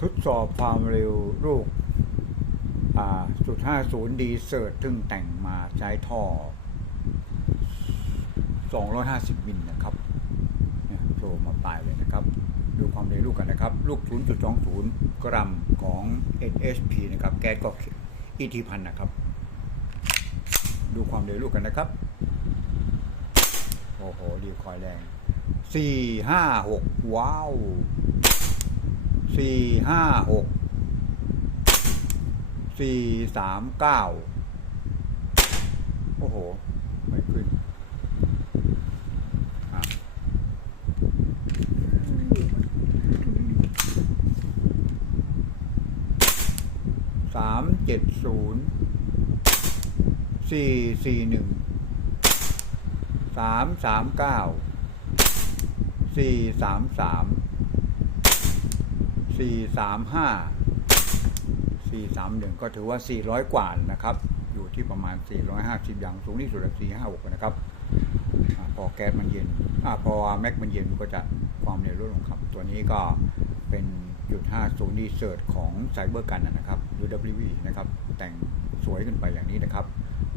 ทดสอบความเร็วลูกอ่าจุด50ดีเซิร์ตซึ่งแต่งมาใช้ท่อ 250 มิลนะครับเนี่ยโชว์มาปลายเลยนะครับ ดูความเร็วลูกกันนะครับ ลูก 0.20 กรัมของ NHP นะครับ แก๊สก็ ET พันนะครับ ดูความเร็วลูกกันนะครับ โอ้โห ดีคอยแรงสี่ห้าหกว้าว สี่ห้าหกสี่สามเก้าโอ้โห ไม่ขึ้นสามเจ็ดศูนย์สี่สี่หนึ่งสามสามเก้าสี่สามสาม สี่สามห้าสี่สามหนึ่งก็ถือว่าสี่ร้อยกว่านะครับ อยู่ที่ประมาณสี่ร้อยห้าสิบอย่างสูงที่สุดสี่ห้าหกนะครับอพอแก๊สมันเย็นอพอแม็กมันเย็นมันก็จะความเร็วลดลงครับ ตัวนี้ก็เป็นจุดห้าศูนย์ดีเซิร์ตของไซเบอร์กันนะครับ UWV นะครับ แต่งสวยขึ้นไปอย่างนี้นะครับ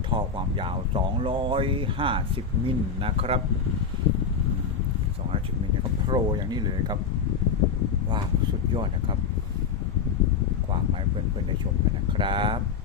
ท่อความยาว 250 มิลนะครับอืม250มิลนะครับโปรอย่างนี้เลยครับว้าว ยอดนะครับ ความหมายเพื่อนๆได้ชมกันนะครับ